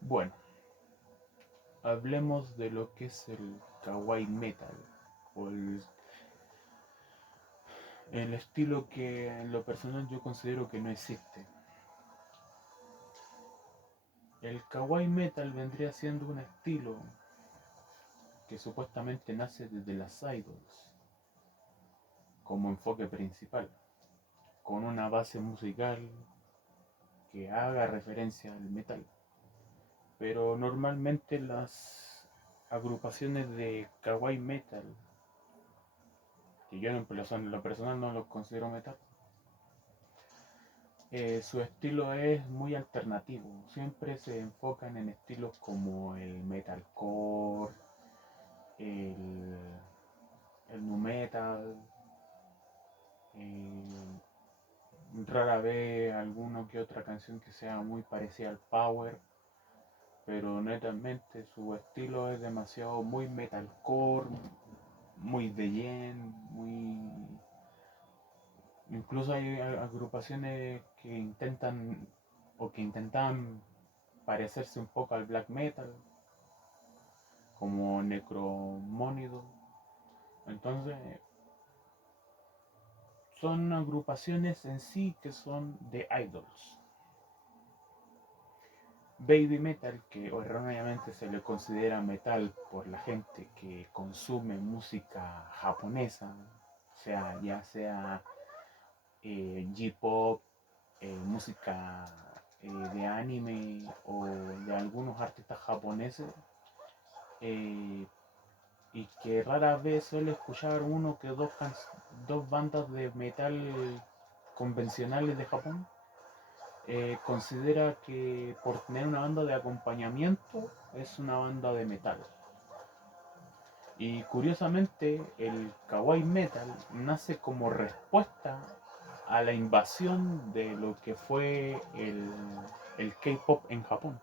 Bueno, hablemos de lo que es el kawaii metal o el estilo que en lo personal yo considero que no existe. El kawaii metal vendría siendo un estilo que supuestamente nace desde las idols como enfoque principal, con una base musical que haga referencia al metal. Pero normalmente las agrupaciones de kawaii metal, que yo en lo personal no los considero metal, su estilo es muy alternativo. Siempre se enfocan en estilos como el metalcore, el, el nu metal, eh, rara vez alguna que otra canción que sea muy parecida al power, pero netamente su estilo es demasiado muy metalcore, muy de yen, muy... Incluso hay agrupaciones que intentan o que intentan parecerse un poco al black metal, como Necromónido. Entonces, son agrupaciones en sí que son de idols. Baby metal, que erróneamente se le considera metal por la gente que consume música japonesa, o sea, ya sea J-pop, música de anime o de algunos artistas japoneses, eh, y que rara vez suele escuchar uno que dos bandas de metal convencionales de Japón, considera que por tener una banda de acompañamiento es una banda de metal. Y curiosamente el kawaii metal nace como respuesta a la invasión de lo que fue el K-pop en Japón.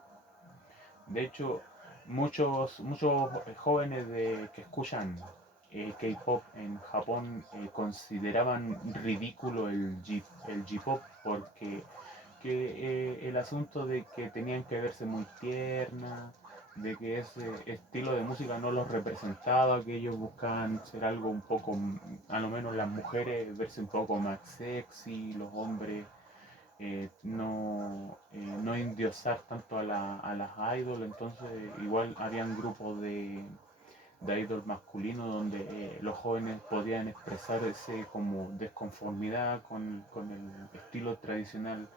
De hecho, muchos jóvenes que escuchan K-pop en Japón consideraban ridículo el J-pop porque el asunto de que tenían que verse muy tierna, de que ese estilo de música no los representaba, que ellos buscaban ser algo un poco, a lo menos las mujeres, verse un poco más sexy, los hombres no endiosar tanto a las idols. Entonces igual habían grupos de idol masculino donde los jóvenes podían expresar ese como desconformidad con el estilo tradicional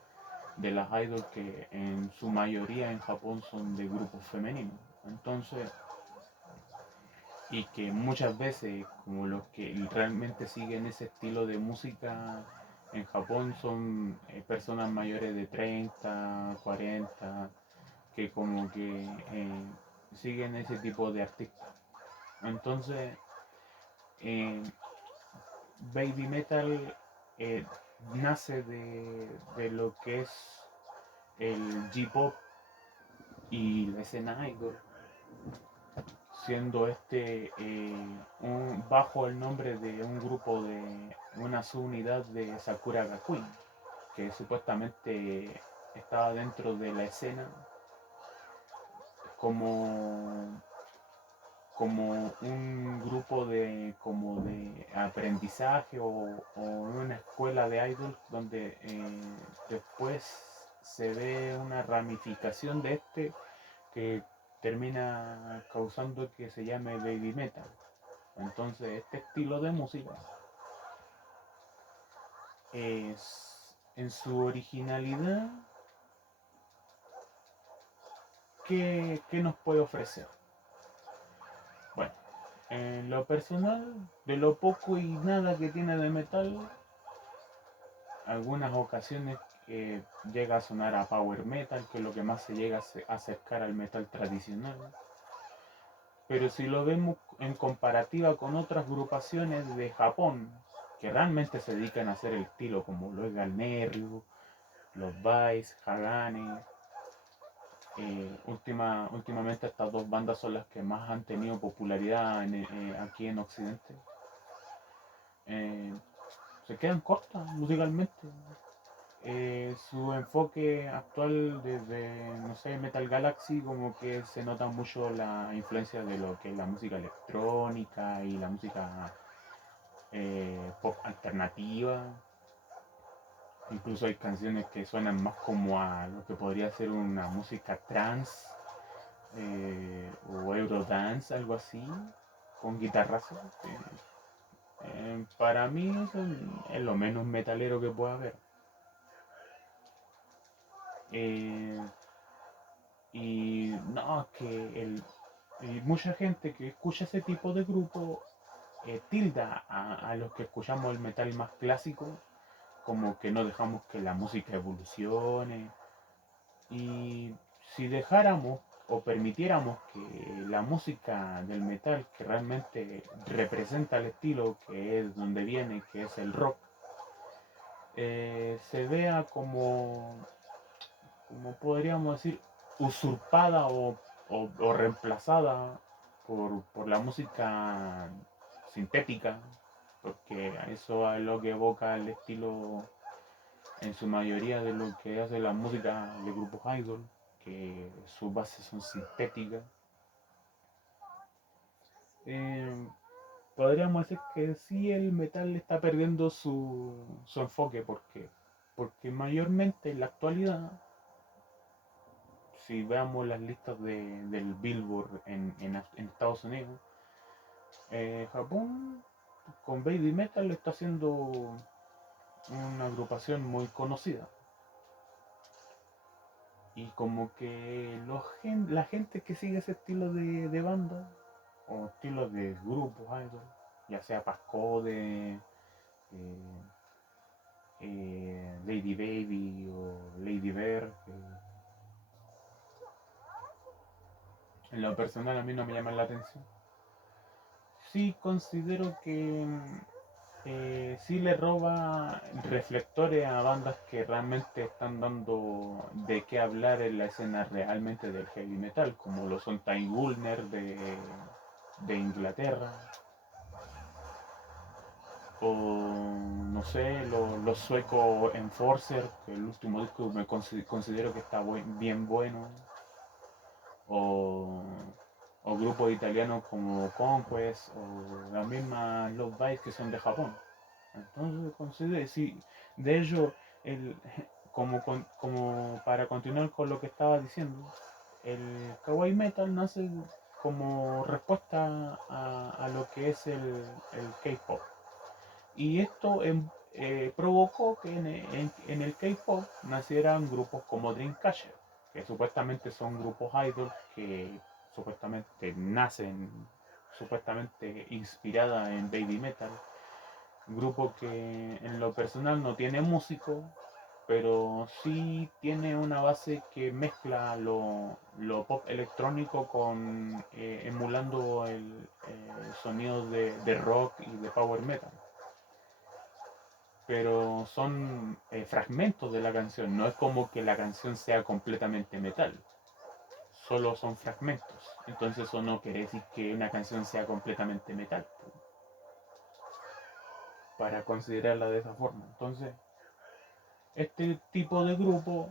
de las idols, que en su mayoría en Japón son de grupos femeninos. Entonces, y que muchas veces como los que realmente siguen ese estilo de música en Japón son personas mayores de 30, 40, que como que siguen ese tipo de artistas. Entonces, eh, Baby Metal eh, nace de lo que es el J-Pop y la escena idol, siendo bajo el nombre de un grupo de una subunidad de Sakura Gakuin, que supuestamente estaba dentro de la escena como, como un grupo como de aprendizaje o una escuela de idols donde después se ve una ramificación de que termina causando que se llame baby metal. Entonces este estilo de música es en su originalidad, ¿qué nos puede ofrecer? Bueno, en lo personal, de lo poco y nada que tiene de metal, algunas ocasiones llega a sonar a power metal, que es lo que más se llega a acercar al metal tradicional. Pero si lo vemos en comparativa con otras agrupaciones de Japón, que realmente se dedican a hacer el estilo, como lo es Galneryu, los Vice, Hagane, últimamente estas dos bandas son las que más han tenido popularidad aquí en Occidente. Eh, Se quedan cortas musicalmente. su enfoque actual desde, no sé, Metal Galaxy, como que se nota mucho la influencia de lo que es la música electrónica y la música pop alternativa. Incluso hay canciones que suenan más como a lo que podría ser una música trance o Eurodance, algo así, con guitarrazos. Para mí eso es lo menos metalero que pueda haber. Eh, y no, es que y mucha gente que escucha ese tipo de grupo tilda a los que escuchamos el metal más clásico, como que no dejamos que la música evolucione. Y si dejáramos o permitiéramos que la música del metal, que realmente representa el estilo que es donde viene, que es el rock, se vea como podríamos decir, usurpada o reemplazada por la música sintética, porque eso es lo que evoca el estilo en su mayoría de lo que hace la música de grupos idol, que sus bases son sintéticas. Eh, Podríamos decir que sí el metal está perdiendo su enfoque, porque mayormente en la actualidad, si veamos las listas del Billboard en Estados Unidos, Japón con Baby Metal está siendo una agrupación muy conocida. Y como que la gente que sigue ese estilo de banda, o estilo de grupos idol, ya sea Pascode, Lady Baby o Lady Bear, en lo personal a mí no me llaman la atención. Sí considero que sí le roba reflectores a bandas que realmente están dando de qué hablar en la escena realmente del heavy metal, como lo son Time Gulner de Inglaterra, o no sé, los suecos Enforcer, que el último disco me considero que está bien bueno, o, o grupos italianos como Conquest, o la misma Love Bites que son de Japón. Entonces considero, sí, de ello, el, como para continuar con lo que estaba diciendo, el kawaii metal nace como respuesta a lo que es el K-pop. Y esto provocó que en el K-pop nacieran grupos como Dreamcatcher, que supuestamente son grupos idol que supuestamente nacen supuestamente inspirada en baby metal, grupo que en lo personal no tiene músico, pero sí tiene una base que mezcla lo pop electrónico con emulando el sonido de rock y de power metal. Pero son fragmentos de la canción, no es como que la canción sea completamente metal, solo son fragmentos. Entonces eso no quiere decir que una canción sea completamente metal, para considerarla de esa forma. Entonces, este tipo de grupo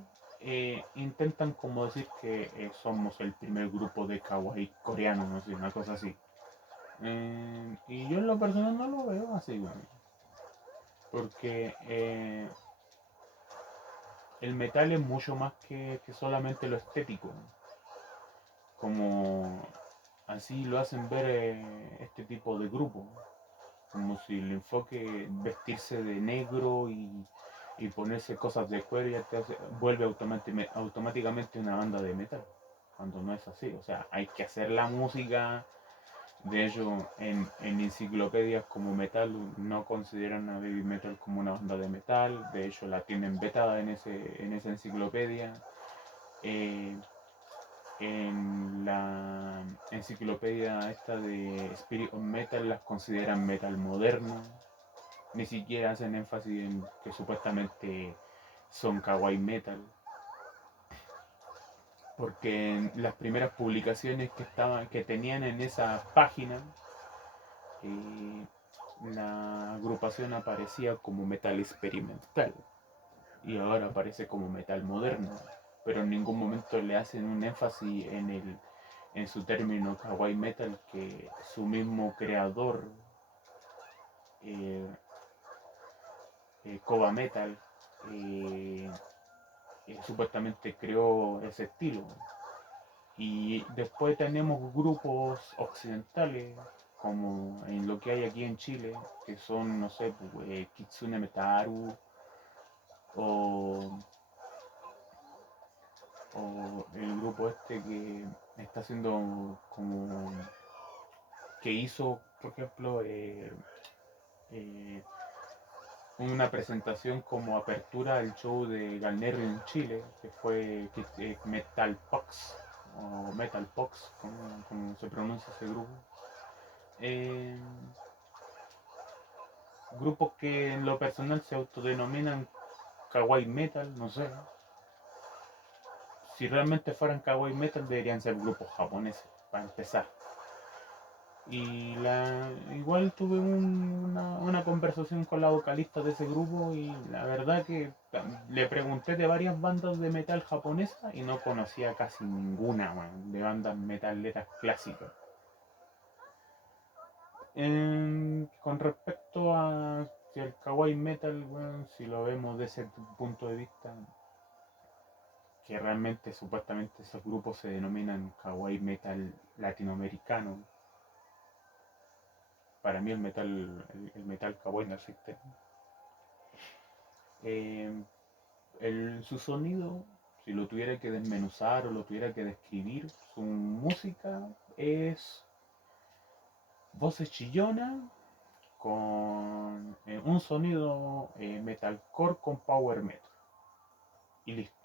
intentan como decir que somos el primer grupo de kawaii coreano, no sé, una cosa así. Y yo en lo personal no lo veo así, bueno, porque el metal es mucho más que solamente lo estético, como así lo hacen ver este tipo de grupo, como si el enfoque vestirse de negro y ponerse cosas de cuero ya vuelve automáticamente una banda de metal, cuando no es así. O sea, hay que hacer la música. De hecho, en enciclopedias como metal no consideran a Baby Metal como una banda de metal. De hecho, la tienen vetada en esa enciclopedia. Eh, en la enciclopedia esta de Spirit of Metal las consideran metal moderno. Ni siquiera hacen énfasis en que supuestamente son kawaii metal. Porque en las primeras publicaciones que tenían en esa página, eh, la agrupación aparecía como metal experimental. y ahora aparece como metal moderno, pero en ningún momento le hacen un énfasis en su término kawaii metal que su mismo creador, eh, Koba Metal, eh, supuestamente creó ese estilo. Y después tenemos grupos occidentales, como en lo que hay aquí en Chile, que son, no sé, pues, Kitsune Metaru o, o el grupo este que está haciendo como que hizo, por ejemplo, eh, una presentación como apertura al show de Galnerio en Chile, que fue Metal Pox, o Metal Pox, como se pronuncia ese grupo. Eh, Grupos que en lo personal se autodenominan kawaii metal, no sé. Si realmente fueran kawaii metal deberían ser grupos japoneses, para empezar. Igual tuve una conversación con la vocalista de ese grupo y la verdad que le pregunté de varias bandas de metal japonesa y no conocía casi ninguna, man, de bandas metaleras clásicas. Con respecto a si el kawaii metal, bueno, si lo vemos desde ese punto de vista, que realmente supuestamente esos grupos se denominan kawaii metal latinoamericano. Para mí el metal kawaii no existe. Eh, su sonido, si lo tuviera que desmenuzar o lo tuviera que describir, su música es voces chillonas con un sonido metalcore con power metal y listo.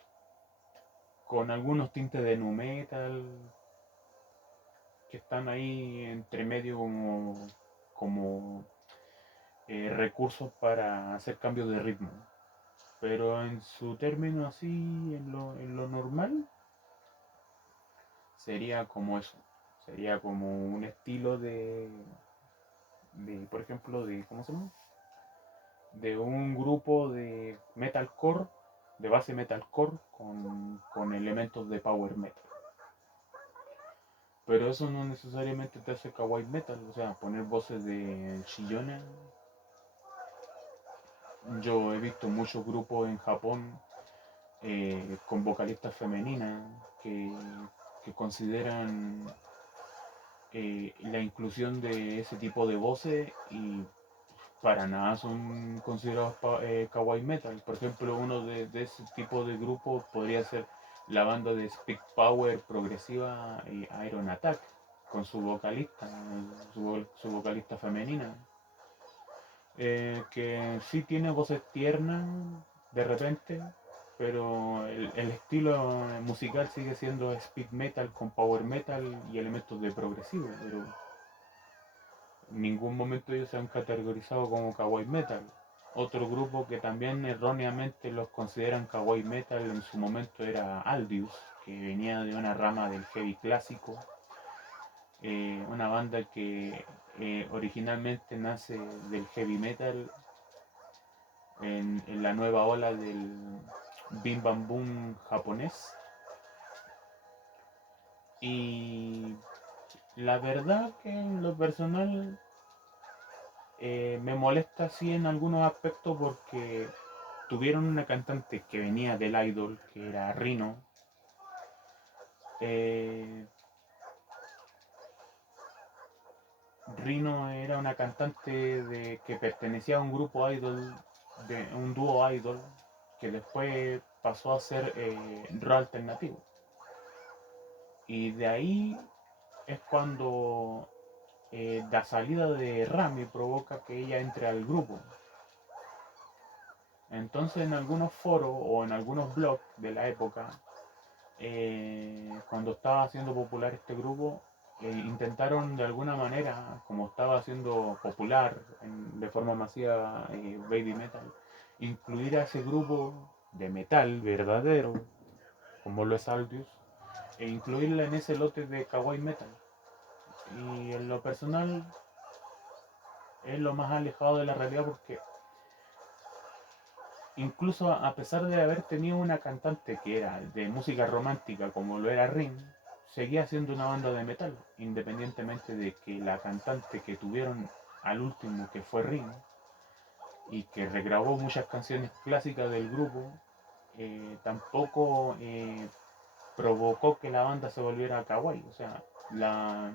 Con algunos tintes de nu metal que están ahí entre medio como recursos para hacer cambios de ritmo. Pero en su término así, en lo normal, sería como eso. Sería como un estilo por ejemplo, ¿cómo se llama? De un grupo de metalcore, de base metalcore, con elementos de power metal. Pero eso no necesariamente te hace kawaii metal, o sea, poner voces de chillona. Yo he visto muchos grupos en Japón con vocalistas femeninas que consideran la inclusión de ese tipo de voces y para nada son considerados kawaii metal. Por ejemplo, uno de ese tipo de grupos podría ser la banda de speed power progresiva Iron Attack, con su vocalista, su vocalista femenina, que sí tiene voces tiernas de repente, pero el estilo musical sigue siendo speed metal con power metal y elementos de progresivo, pero en ningún momento ellos se han categorizado como kawaii metal. Otro grupo que también erróneamente los consideran kawaii metal en su momento era Aldius, que venía de una rama del heavy clásico, una banda que originalmente nace del heavy metal en la nueva ola del Bim Bam Boom japonés. Y la verdad que en lo personal me molesta así en algunos aspectos porque tuvieron una cantante que venía del idol, que era Rino. Eh, Rino era una cantante que pertenecía a un grupo idol, de un dúo idol, que después pasó a ser rock alternativo. Y de ahí es cuando la salida de Rami provoca que ella entre al grupo. Entonces en algunos foros o en algunos blogs de la época, cuando estaba haciendo popular este grupo, intentaron de alguna manera, como estaba haciendo popular de forma masiva Baby Metal, incluir a ese grupo de metal verdadero, como lo es Aldius, e incluirla en ese lote de kawaii metal. Y en lo personal es lo más alejado de la realidad porque incluso a pesar de haber tenido una cantante que era de música romántica como lo era Rin, seguía siendo una banda de metal, independientemente de que la cantante que tuvieron al último, que fue Rin, y que regrabó muchas canciones clásicas del grupo, tampoco provocó que la banda se volviera kawaii. O sea, la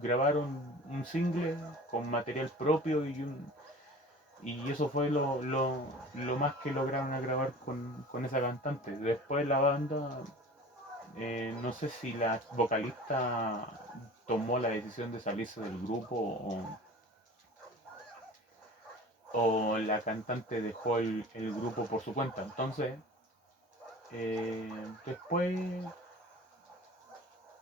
grabaron un single con material propio y eso fue lo más que lograron a grabar con esa cantante. Después la banda, no sé si la vocalista tomó la decisión de salirse del grupo o la cantante dejó el grupo por su cuenta. Entonces, después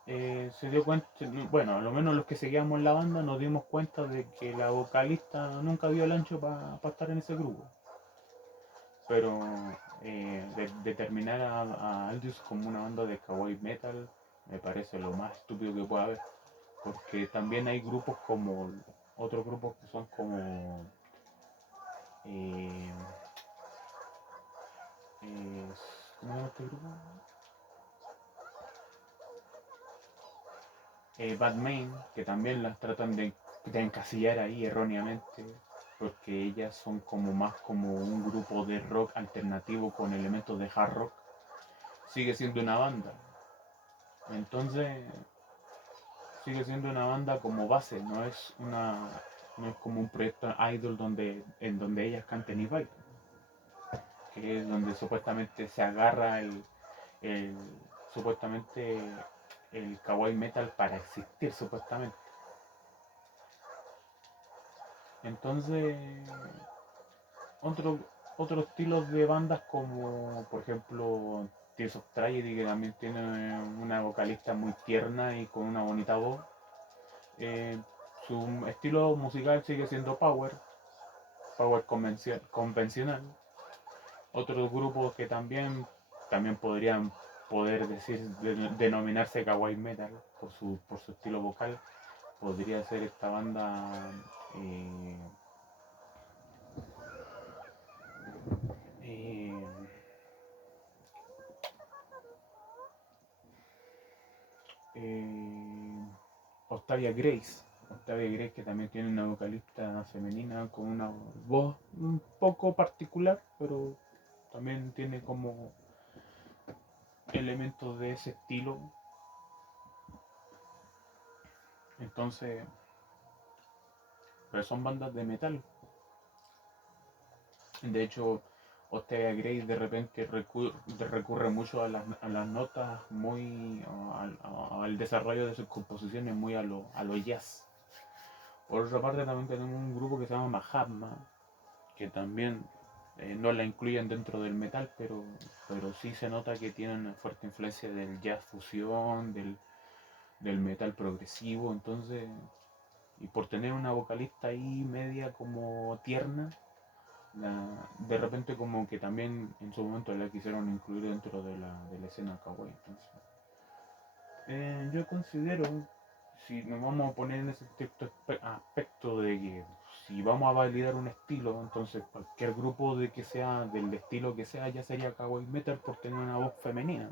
se dio cuenta, bueno, a lo menos los que seguíamos la banda nos dimos cuenta de que la vocalista nunca dio el ancho para estar en ese grupo. Pero determinar a Aldous como una banda de kawaii metal me parece lo más estúpido que pueda haber. Porque también hay grupos como otros grupos que son como eh, eh, ¿cómo se llama este grupo? Batman, que también las tratan de encasillar ahí erróneamente, porque ellas son como más como un grupo de rock alternativo con elementos de hard rock, sigue siendo una banda. Entonces, sigue siendo una banda como base, no es como un proyecto idol en donde ellas canten y bailen, que es donde supuestamente se agarra el supuestamente el kawaii metal para existir supuestamente. Entonces, otro, otros estilos de bandas como, por ejemplo, Tears of Tragedy, que también tiene una vocalista muy tierna y con una bonita voz. Eh, Su estilo musical sigue siendo power convencional. Otros grupos que también podrían poder denominarse kawaii metal por su estilo vocal, podría ser esta banda eh, eh, eh, Octavia Grace. Octavia Grace, que también tiene una vocalista femenina con una voz un poco particular, pero también tiene como elementos de ese estilo. Entonces, pero son bandas de metal. De hecho, Octavia Grace de repente recurre mucho a las notas, muy al desarrollo de sus composiciones, muy a lo jazz. Por otra parte, también tenemos un grupo que se llama Mahatma, que también no la incluyen dentro del metal, pero sí se nota que tienen una fuerte influencia del jazz fusión, del metal progresivo. Entonces, y por tener una vocalista ahí media como tierna, de repente como que también en su momento la quisieron incluir dentro de la escena kawaii. Entonces, yo considero, si nos vamos a poner en ese aspecto de que si vamos a validar un estilo, entonces cualquier grupo de que sea, del estilo que sea, ya sería kawaii metal por tener una voz femenina.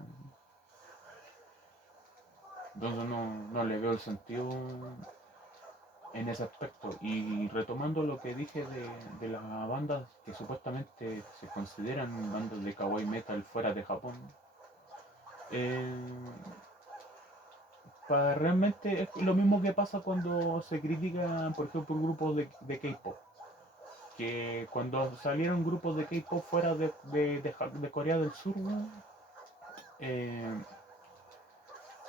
Entonces no le veo el sentido en ese aspecto. Y retomando lo que dije de las bandas que supuestamente se consideran bandas de kawaii metal fuera de Japón, eh, realmente es lo mismo que pasa cuando se critica, por ejemplo, grupos de K-pop. Que cuando salieron grupos de K-pop fuera de Corea del Sur, eh,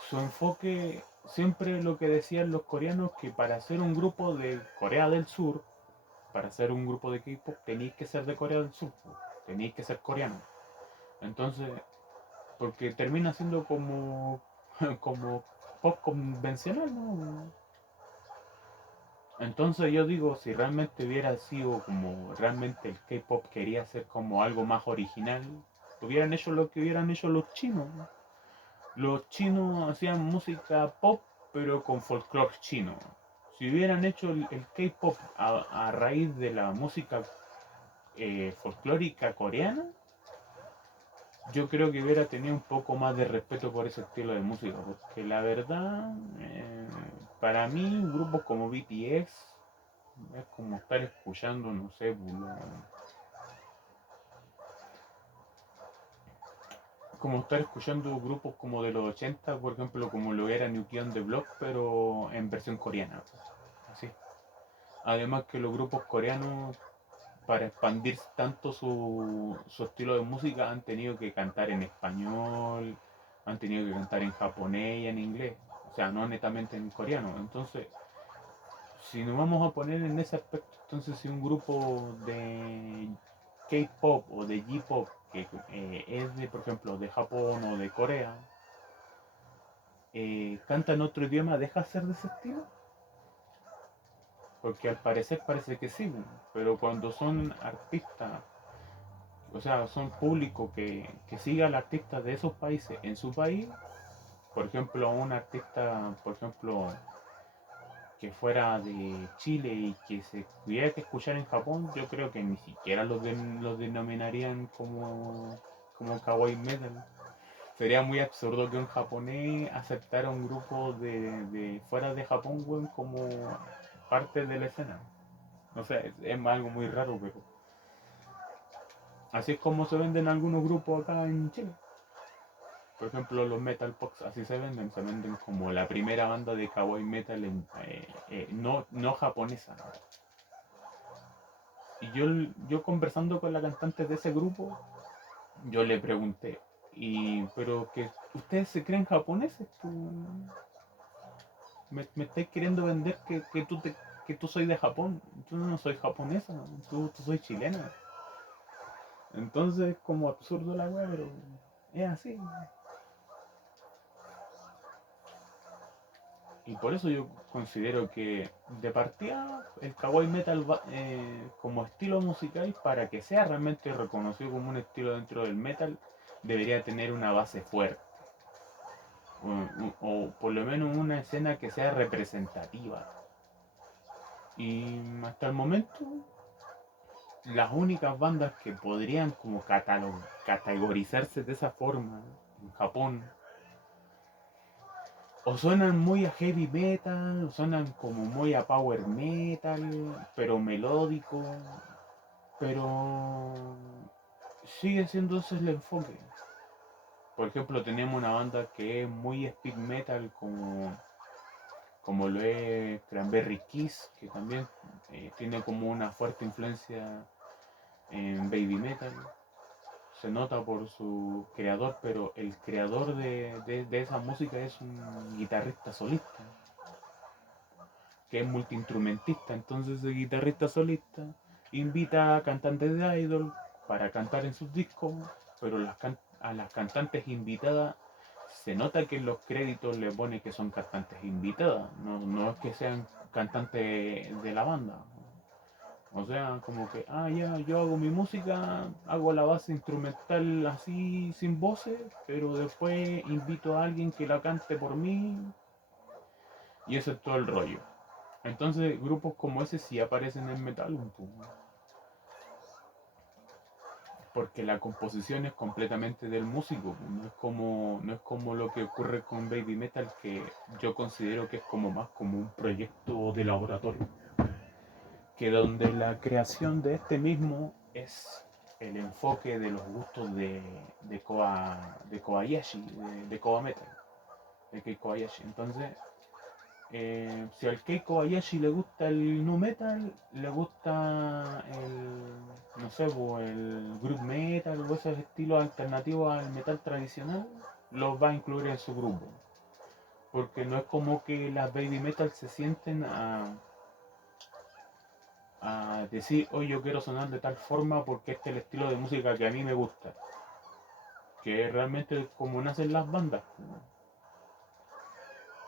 su enfoque siempre lo que decían los coreanos, que para ser un grupo de Corea del Sur, para ser un grupo de K-pop tenéis que ser de Corea del Sur, tenéis que ser coreano. Entonces, porque termina siendo como, como pop convencional, ¿no? Entonces yo digo, si realmente hubiera sido como realmente el K-pop quería ser como algo más original, hubieran hecho lo que hubieran hecho los chinos. Los chinos hacían música pop, pero con folclore chino. Si hubieran hecho el K-pop a raíz de la música folclórica coreana, yo creo que hubiera tenido un poco más de respeto por ese estilo de música, porque la verdad, para mí, grupos como BTS es como estar escuchando, no sé, como estar escuchando grupos como de los 80, por ejemplo, como lo era New Kid on the Block, pero en versión coreana, así. Además que los grupos coreanos, para expandir tanto su estilo de música, han tenido que cantar en español, han tenido que cantar en japonés y en inglés, o sea, no netamente en coreano. Entonces, si nos vamos a poner en ese aspecto, entonces si un grupo de K-pop o de J-pop que es de, por ejemplo, de Japón o de Corea, canta en otro idioma, ¿deja de ser de ese estilo? Porque al parecer parece que sí, pero cuando son artistas, o sea, son público que sigue al artista de esos países en su país, por ejemplo, un artista, por ejemplo, que fuera de Chile y que se tuviera que escuchar en Japón, yo creo que ni siquiera los denominarían como kawaii metal. Sería muy absurdo que un japonés aceptara un grupo de fuera de Japón, weón, como parte de la escena. O sea, es algo muy raro, pero así es como se venden algunos grupos acá en Chile. Por ejemplo, los Metal Pox así se venden como la primera banda de kawaii metal no japonesa. ¿No? Y yo conversando con la cantante de ese grupo, yo le pregunté, pero que ustedes se creen japoneses, me estáis queriendo vender que tú soy de Japón, yo no soy japonesa, tú soy chilena. Entonces es como absurdo la weá, pero es así. Y por eso yo considero que de partida el kawaii metal como estilo musical, para que sea realmente reconocido como un estilo dentro del metal, debería tener una base fuerte. O por lo menos una escena que sea representativa. Y hasta el momento, las únicas bandas que podrían como categorizarse de esa forma en Japón o suenan muy a heavy metal, o suenan como muy a power metal, pero melódico, pero sigue siendo ese el enfoque. Por ejemplo, tenemos una banda que es muy speed metal como lo es Cranberry Kiss, que también tiene como una fuerte influencia en baby metal. Se nota por su creador, pero el creador de esa música es un guitarrista solista que es multiinstrumentista. Entonces el guitarrista solista invita a cantantes de idol para cantar en sus discos, pero a las cantantes invitadas se nota que en los créditos le pone que son cantantes invitadas, no es que sean cantantes de la banda. O sea, como que, ya, yo hago mi música, hago la base instrumental así, sin voces, pero después invito a alguien que la cante por mí, y ese es todo el rollo. Entonces, grupos como ese sí aparecen en metal un poco. Porque la composición es completamente del músico. No es como lo que ocurre con Baby Metal, que yo considero que es como más como un proyecto de laboratorio. Que donde la creación de este mismo es el enfoque de los gustos de Kobayashi, de Koba Metal, de Kei Kobayashi. Entonces, si al Keiko Hayashi le gusta el nu metal, le gusta no sé, el group metal o esos estilos alternativos al metal tradicional, los va a incluir en su grupo. Porque no es como que las baby metal se sienten a decir, oye, yo quiero sonar de tal forma porque este es el estilo de música que a mí me gusta. Que es realmente como nacen las bandas.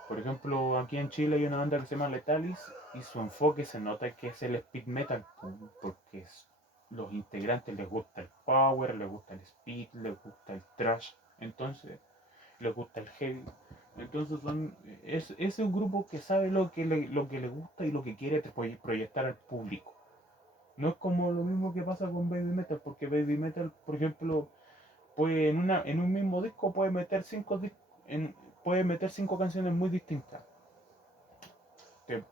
Por ejemplo, aquí en Chile hay una banda que se llama Letalis y su enfoque se nota que es el speed metal, porque los integrantes les gusta el power, les gusta el speed, les gusta el thrash, entonces les gusta el heavy. Entonces es un grupo que sabe lo que le gusta y lo que quiere proyectar al público. No es como lo mismo que pasa con Baby Metal, porque Baby Metal, por ejemplo, puede en un mismo disco puede meter puede meter cinco canciones muy distintas. Te,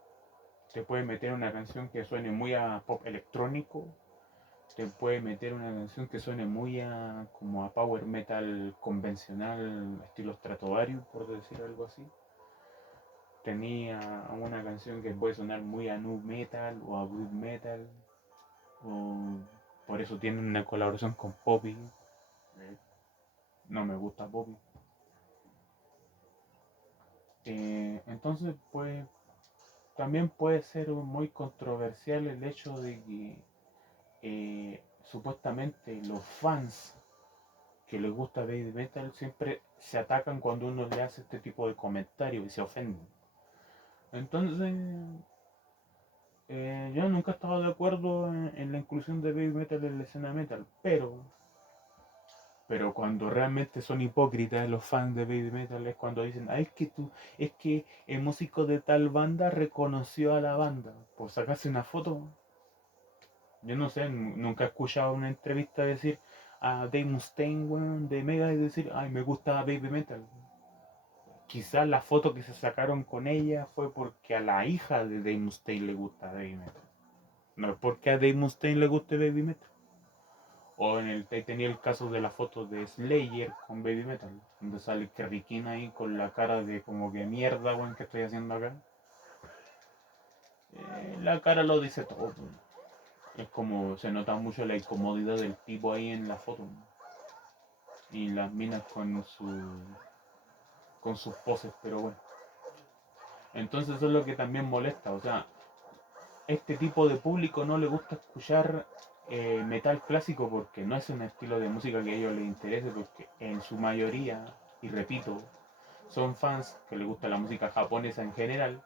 te puede meter una canción que suene muy a pop electrónico, te puede meter una canción que suene muy a como a power metal convencional, estilo Stratovarius, por decir algo así. Tenía una canción que puede sonar muy a nu metal o a groove metal, o por eso tiene una colaboración con Poppy. No me gusta Poppy. Entonces, pues también puede ser muy controversial el hecho de que supuestamente los fans que les gusta Baby Metal siempre se atacan cuando uno le hace este tipo de comentarios y se ofenden. Entonces, yo nunca he estado de acuerdo en la inclusión de Baby Metal en la escena metal, pero cuando realmente son hipócritas los fans de Baby Metal es cuando dicen, ay, es que el músico de tal banda reconoció a la banda por sacarse una foto. Yo no sé, nunca he escuchado una entrevista decir a Dave Mustaine, weón, de Mega y decir, ay, me gusta Baby Metal. Quizás la foto que se sacaron con ella fue porque a la hija de Dave Mustaine le gusta Baby Metal. No es porque a Dave Mustaine le guste Baby Metal. O tenía el caso de la foto de Slayer con Baby Metal, donde sale Kerry King ahí con la cara de como que mierda, weón, que estoy haciendo acá. La cara lo dice todo. Es como se nota mucho la incomodidad del tipo ahí en la foto. Y las minas con sus poses, pero bueno. Entonces eso es lo que también molesta, o sea, este tipo de público no le gusta escuchar metal clásico porque no es un estilo de música que a ellos les interese, porque en su mayoría, y repito, son fans que les gusta la música japonesa en general,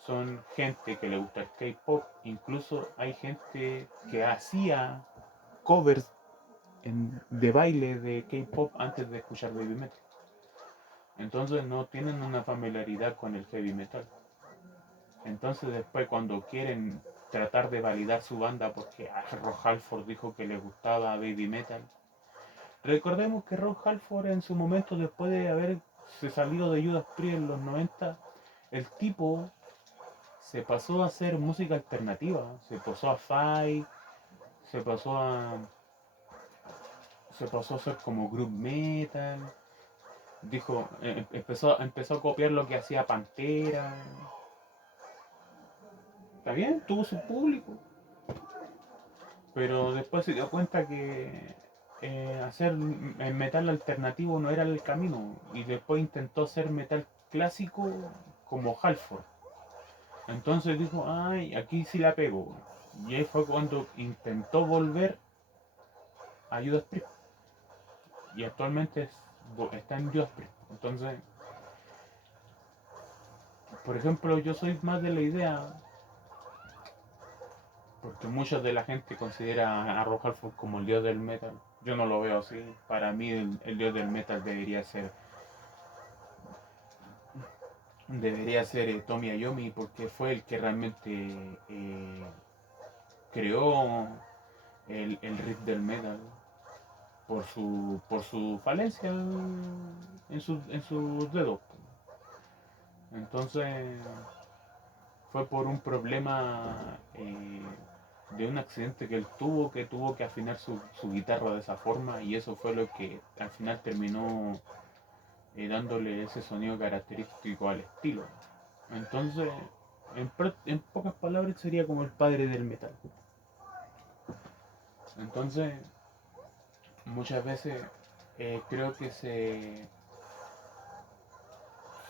son gente que le gusta el K-pop, incluso hay gente que hacía covers de baile de K-pop antes de escuchar baby metal. Entonces no tienen una familiaridad con el heavy metal. Entonces después cuando quieren tratar de validar su banda porque Ron Halford dijo que le gustaba baby metal. Recordemos que Ron Halford en su momento después de haberse salido de Judas Priest en los 90, el tipo se pasó a hacer música alternativa, se pasó a Fight, se pasó a se pasó a hacer como group metal, dijo empezó a copiar lo que hacía Pantera. Está bien, tuvo su público, pero después se dio cuenta que hacer metal alternativo no era el camino y después intentó hacer metal clásico como Halford. Entonces dijo, ay, aquí sí la pego. Y ahí fue cuando intentó volver a Judas Priest. Y actualmente está en Judas Priest. Entonces, por ejemplo, yo soy más de la idea, porque mucha de la gente considera a Rob Halford como el dios del metal. Yo no lo veo así. Para mí el dios del metal debería ser Tommy Iommi porque fue el que realmente creó el riff del metal por su falencia en sus dedos. Entonces fue por un problema de un accidente que tuvo que afinar su guitarra de esa forma y eso fue lo que al final terminó dándole ese sonido característico al estilo. Entonces, en pocas palabras sería como el padre del metal. Entonces, muchas veces creo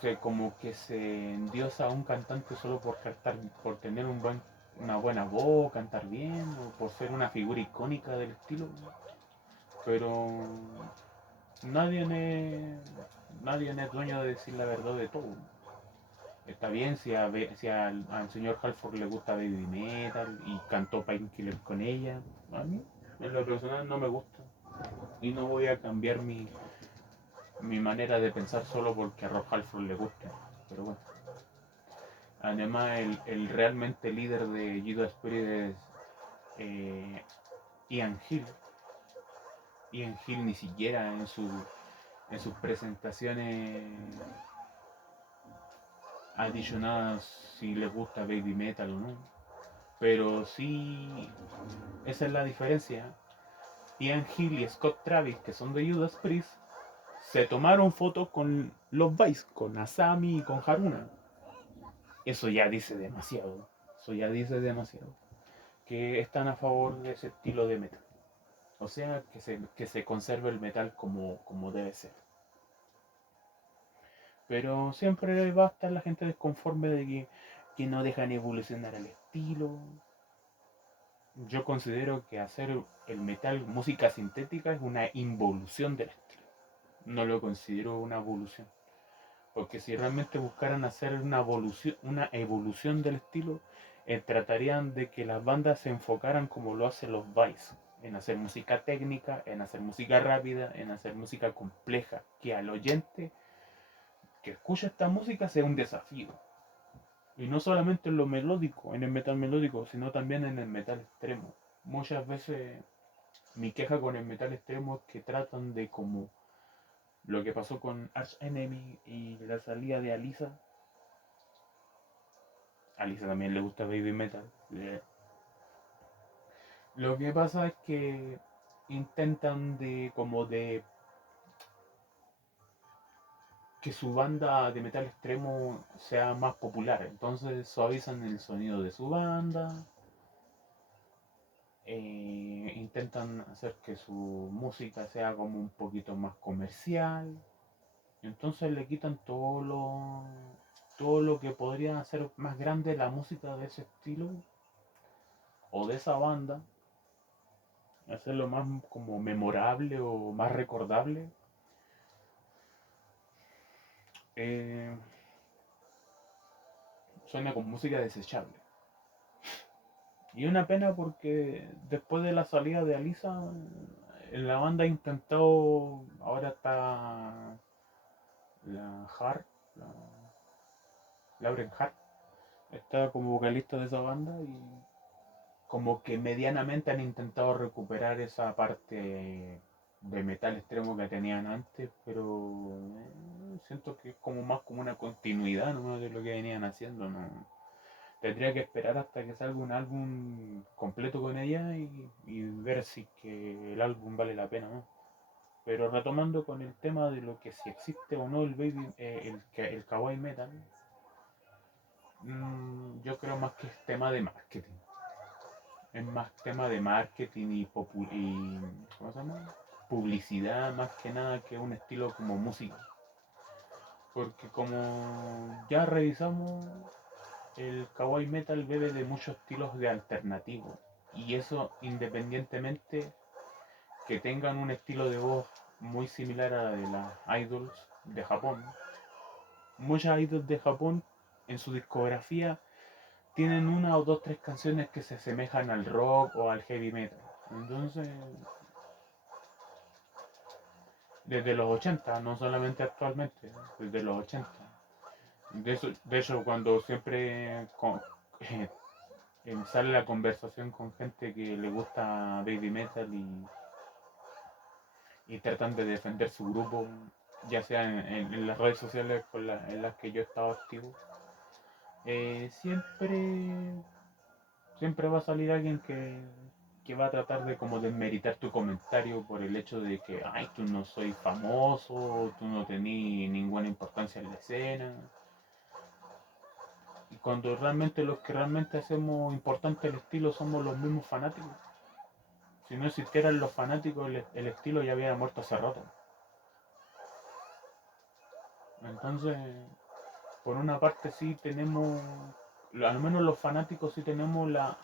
que como que se endiosa a un cantante solo por cantar, por tener una buena voz, cantar bien, o por ser una figura icónica del estilo. Pero nadie nadie es dueño de decir la verdad de todo. Está bien si al señor Halford le gusta Baby Metal y cantó Painkiller con ella. A mí, en lo personal, no me gusta. Y no voy a cambiar mi manera de pensar solo porque a Rob Halford le guste. Pero bueno. Además, el realmente líder de Judas Priest eh, Ian Hill. Ian Hill ni siquiera en sus presentaciones adicionadas si les gusta baby metal o no. Pero sí, esa es la diferencia. Ian Hill y Scott Travis, que son de Judas Priest, se tomaron fotos con los Vice, con Asami y con Haruna. Eso ya dice demasiado. Eso ya dice demasiado. Que están a favor de ese estilo de metal. O sea, que se conserve el metal como debe ser. Pero siempre va a estar la gente desconforme de que no dejan evolucionar el estilo. Yo considero que hacer el metal música sintética es una involución del estilo. No lo considero una evolución. Porque si realmente buscaran hacer una evolución del estilo, tratarían de que las bandas se enfocaran como lo hacen los Vice, en hacer música técnica, en hacer música rápida, en hacer música compleja, que al oyente que escucha esta música sea un desafío. Y no solamente en lo melódico, en el metal melódico, sino también en el metal extremo. Muchas veces mi queja con el metal extremo es que tratan de como lo que pasó con Arch Enemy y la salida de Alisa. A Alisa también le gusta baby metal. Lo que pasa es que intentan de como de que su banda de metal extremo sea más popular. Entonces suavizan el sonido de su banda, intentan hacer que su música sea como un poquito más comercial. Entonces le quitan todo lo que podría hacer más grande la música de ese estilo o de esa banda, hacerlo más como memorable o más recordable. Eh, Suena con música desechable. Y una pena porque después de la salida de Alisa, la banda ha intentado, ahora está la Hart, Lauren Hart, está como vocalista de esa banda y como que medianamente han intentado recuperar esa parte de metal extremo que tenían antes, pero siento que es como más como una continuidad, ¿no?, de lo que venían haciendo, ¿no? Tendría que esperar hasta que salga un álbum completo con ella y ver si que el álbum vale la pena, ¿no? Pero retomando con el tema de lo que si existe o no el baby, el kawaii metal, yo creo más que es tema de marketing. Es más tema de marketing y ¿cómo se llama? Publicidad más que nada que un estilo como música. Porque como ya revisamos, el kawaii metal bebe de muchos estilos de alternativo. Y eso independientemente que tengan un estilo de voz muy similar a la de las idols de Japón. Muchas idols de Japón en su discografía tienen una o dos, tres canciones que se asemejan al rock o al heavy metal. Entonces, desde los 80, no solamente actualmente, desde los 80. De hecho, cuando siempre eh, sale la conversación con gente que le gusta baby metal y tratan de defender su grupo, ya sea en las redes sociales en las que yo he estado activo, siempre, siempre va a salir alguien que va a tratar de como desmeritar tu comentario por el hecho de que, ay, tú no soy famoso, tú no tenés ninguna importancia en la escena. Y cuando realmente los que realmente hacemos importante el estilo somos los mismos fanáticos. Si no existieran los fanáticos, el estilo ya hubiera muerto hace rato. Entonces, por una parte sí tenemos, al menos los fanáticos sí tenemos la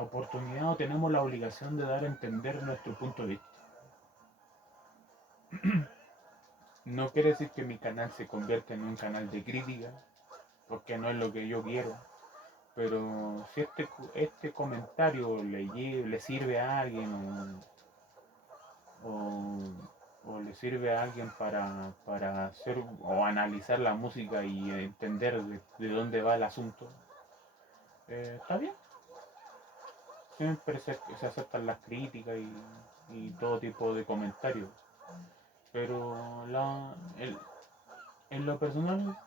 oportunidad o tenemos la obligación de dar a entender nuestro punto de vista. No quiere decir que mi canal se convierta en un canal de crítica, porque no es lo que yo quiero. Pero si este comentario le sirve a alguien o le sirve a alguien para hacer o analizar la música y entender de dónde va el asunto, está bien. siempre se aceptan las críticas y todo tipo de comentarios. Pero en lo personal,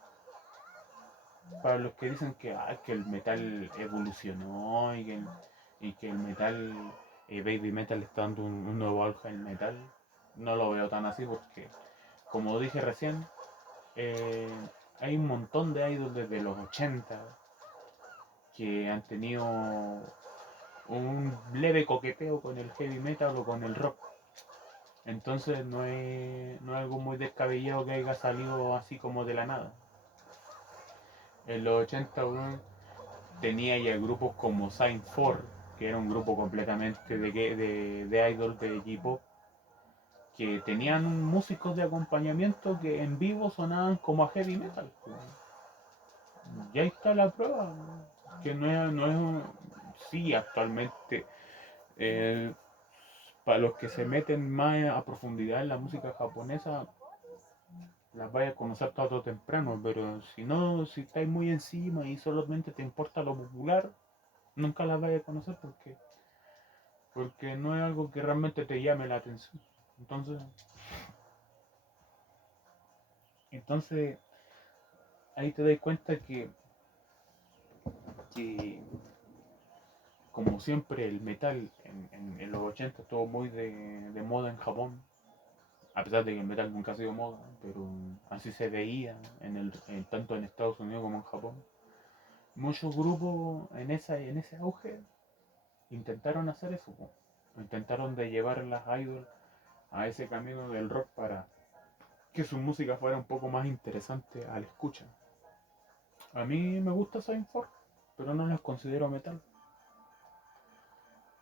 para los que dicen que el metal evolucionó y que el metal, baby metal está dando un nuevo auge al metal, no lo veo tan así porque, como dije recién, eh, hay un montón de idols desde los 80 que han tenido un leve coqueteo con el heavy metal o con el rock. Entonces no es algo muy descabellado que haya salido así como de la nada. En los 80 uno tenía ya grupos como Saint 4, que era un grupo completamente de idol de J-pop, que tenían músicos de acompañamiento que en vivo sonaban como a heavy metal. Y ahí está la prueba, que no es sí, actualmente, eh, para los que se meten más a profundidad en la música japonesa, las vaya a conocer tarde o temprano, pero si no, si estáis muy encima y solamente te importa lo popular, nunca las vaya a conocer porque no es algo que realmente te llame la atención. Entonces ahí te das cuenta que como siempre el metal en los 80 estuvo muy de moda en Japón, a pesar de que el metal nunca ha sido moda, pero así se veía tanto en Estados Unidos como en Japón. Muchos grupos en ese auge intentaron hacer eso, po. Intentaron de llevar las idols a ese camino del rock para que su música fuera un poco más interesante al escucha. A mí me gusta Saint-Ford, pero no las considero metal.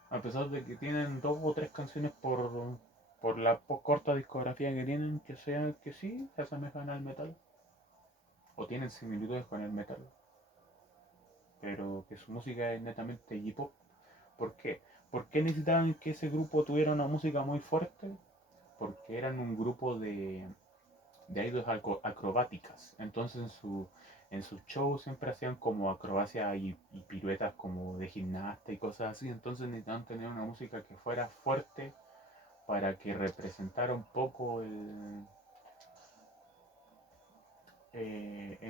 A pesar de que tienen dos o tres canciones por la corta discografía que tienen, que sean que sí se asemejan al metal o tienen similitudes con el metal, pero que su música es netamente J-pop. ¿Por qué? ¿Por qué necesitaban que ese grupo tuviera una música muy fuerte? Porque eran un grupo de idols acrobáticas. Entonces en sus shows siempre hacían como acrobacias y piruetas como de gimnasta y cosas así. Entonces necesitaban tener una música que fuera fuerte para que representara un poco en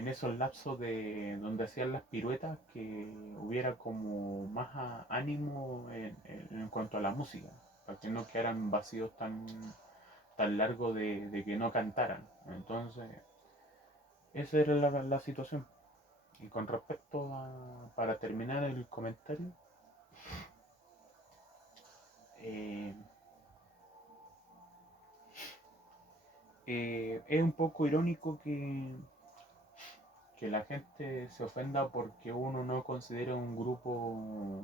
esos lapsos de donde hacían las piruetas, que hubiera como más ánimo en cuanto a la música, para que no quedaran vacíos tan largos de que no cantaran. Entonces, esa era la situación. Y con respecto para terminar el comentario, eh, es un poco irónico que la gente se ofenda porque uno no considera un grupo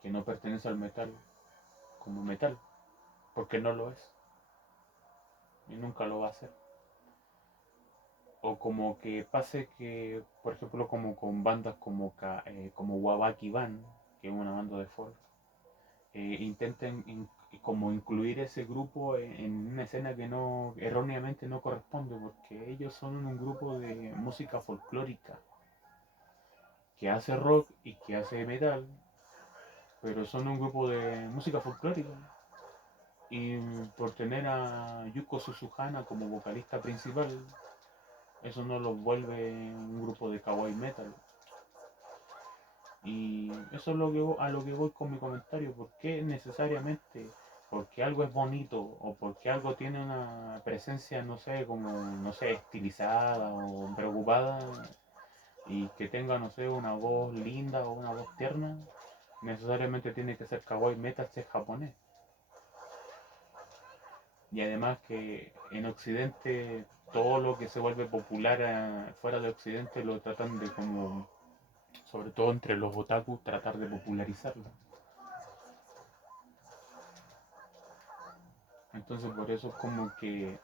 que no pertenece al metal como metal, porque no lo es y nunca lo va a hacer. O como que pase que, por ejemplo, como con bandas como Wabaki Band, que es una banda de folk, intenten como incluir ese grupo en una escena que no erróneamente no corresponde, porque ellos son un grupo de música folclórica que hace rock y que hace metal, pero son un grupo de música folclórica. Y por tener a Yuko Suzuhana como vocalista principal, eso no los vuelve un grupo de kawaii metal. Y eso es a lo que voy con mi comentario. ¿Por qué necesariamente? Porque algo es bonito o porque algo tiene una presencia, no sé, como, no sé, estilizada o preocupada y que tenga, no sé, una voz linda o una voz tierna, necesariamente tiene que ser kawaii metal si es japonés. Y además que en Occidente todo lo que se vuelve popular fuera de Occidente lo tratan de como, sobre todo entre los otakus, tratar de popularizarlo. Entonces por eso es como que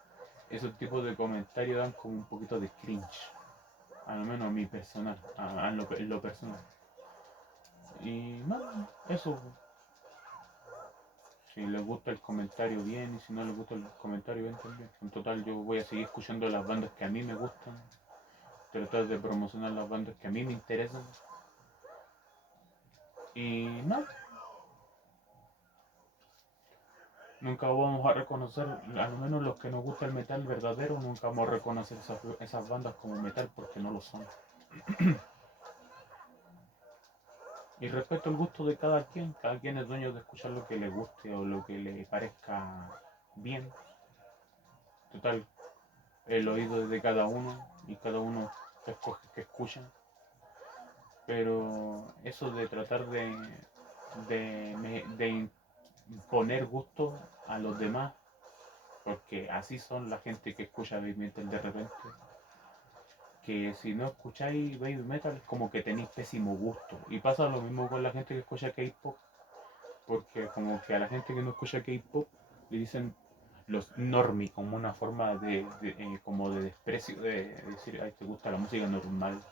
esos tipos de comentarios dan como un poquito de cringe. A lo menos a mi personal, en lo personal. Y nada, eso. Si les gusta el comentario bien y si no les gusta el comentario bien también. En total yo voy a seguir escuchando las bandas que a mí me gustan. Tratar de promocionar las bandas que a mí me interesan. Y nada, Nunca vamos a reconocer, al menos los que nos gusta el metal verdadero, nunca vamos a reconocer esas bandas como metal porque no lo son. Y respeto el gusto de cada quien es dueño de escuchar lo que le guste o lo que le parezca bien. Total, el oído es de cada uno y cada uno escoge que escucha. Pero eso de tratar de imponer gusto a los demás, porque así son la gente que escucha heavy metal de repente, que si no escucháis baby metal es como que tenéis pésimo gusto. Y pasa lo mismo con la gente que escucha K-pop, porque como que a la gente que no escucha K-pop le dicen los normie como una forma como de desprecio, de decir, ay, te gusta la música normal.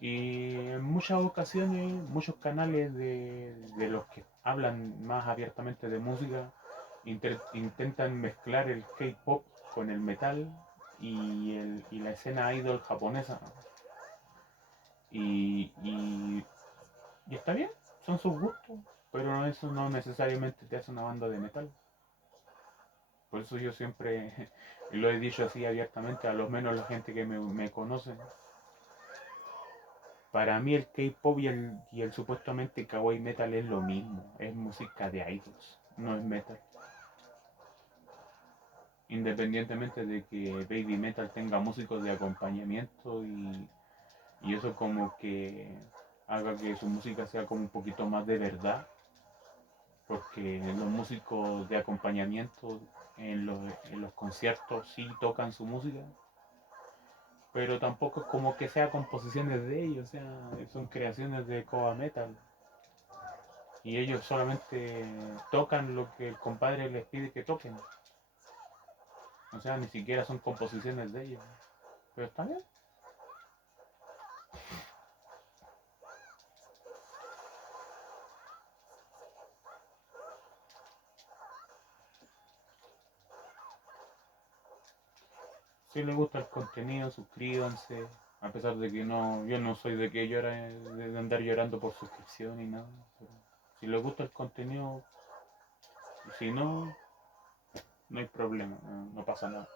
Y en muchas ocasiones, muchos canales de los que hablan más abiertamente de música intentan mezclar el K-pop con el metal y la escena idol japonesa. Y, y, y está bien, son sus gustos, pero eso no necesariamente te hace una banda de metal. Por eso yo siempre lo he dicho así abiertamente, a lo menos la gente que me conoce. Para mí el K-pop y el supuestamente kawaii metal es lo mismo, es música de idols, no es metal. Independientemente de que baby metal tenga músicos de acompañamiento y eso como que haga que su música sea como un poquito más de verdad, porque los músicos de acompañamiento en los conciertos sí tocan su música, pero tampoco es como que sea composiciones de ellos, o sea, son creaciones de Koa Metal. Y ellos solamente tocan lo que el compadre les pide que toquen. O sea, ni siquiera son composiciones de ellos. Pero está bien. Si les gusta el contenido, suscríbanse. A pesar de que no, yo no soy de que llora, de andar llorando por suscripción ni nada. Pero si les gusta el contenido, si no, no hay problema, no pasa nada.